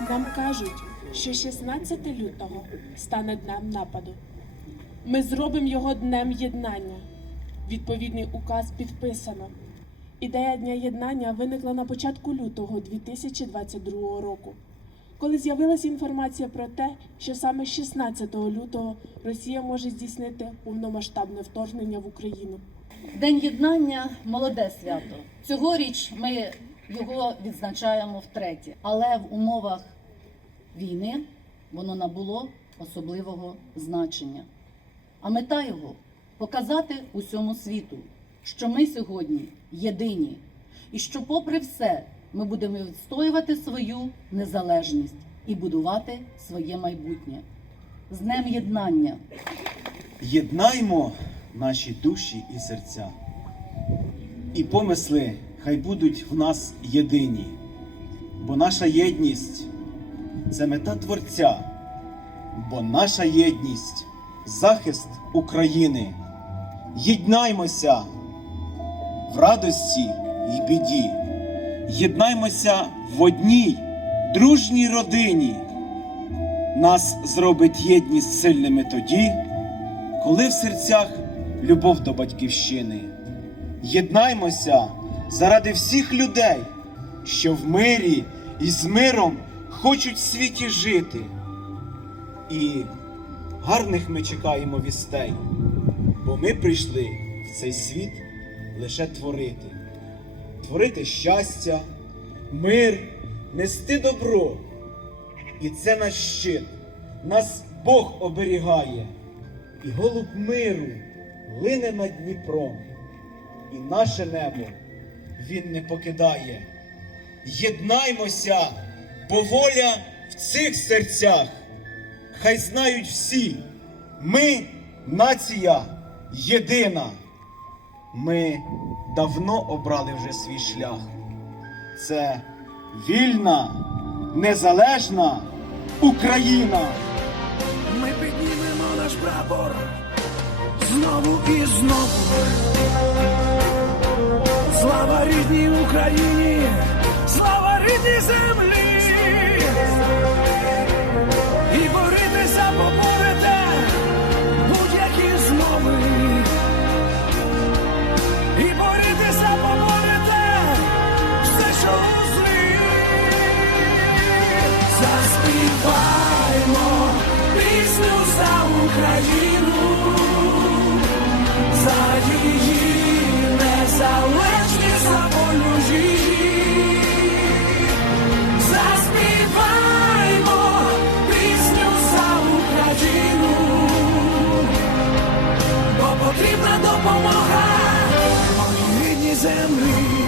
Нам кажуть, що 16 лютого стане днем нападу. Ми зробимо його днем єднання. Відповідний указ підписано. Ідея Дня єднання виникла на початку лютого 2022 року, коли з'явилася інформація про те, що саме 16 лютого Росія може здійснити повномасштабне вторгнення в Україну. День єднання молоде свято. Цьогоріч ми його відзначаємо втретє, але в умовах війни воно набуло особливого значення. А мета його показати усьому світу, що ми сьогодні єдині, і що, попри все, ми будемо відстоювати свою незалежність і будувати своє майбутнє. З Днем єднання! Єднаймо наші душі і серця. І помисли хай будуть в нас єдині, бо наша єдність це мета Творця, бо наша єдність захист України. Єднаймося в радості й біді. Єднаймося в одній дружній родині. Нас зробить єдність сильними тоді, коли в серцях любов до батьківщини. Єднаймося заради всіх людей, що в мирі і з миром хочуть в світі жити. І гарних ми чекаємо вістей, бо ми прийшли в цей світ лише творити, творити щастя, мир, нести добро. І це наш щит, нас Бог оберігає, і голуб миру лине над Дніпром, і наше небо він не покидає. Єднаймося, бо воля в цих серцях. Хай знають всі, ми нація єдина. Ми давно обрали вже свій шлях. Це вільна, незалежна Україна. Ми піднімемо наш прапор знову і знову. Слава рідній Україні, слава рідній землі. І борітися поборете будь-які змови. І борітися поборете все, що у злі. Заспіваймо пісню за Україну, You.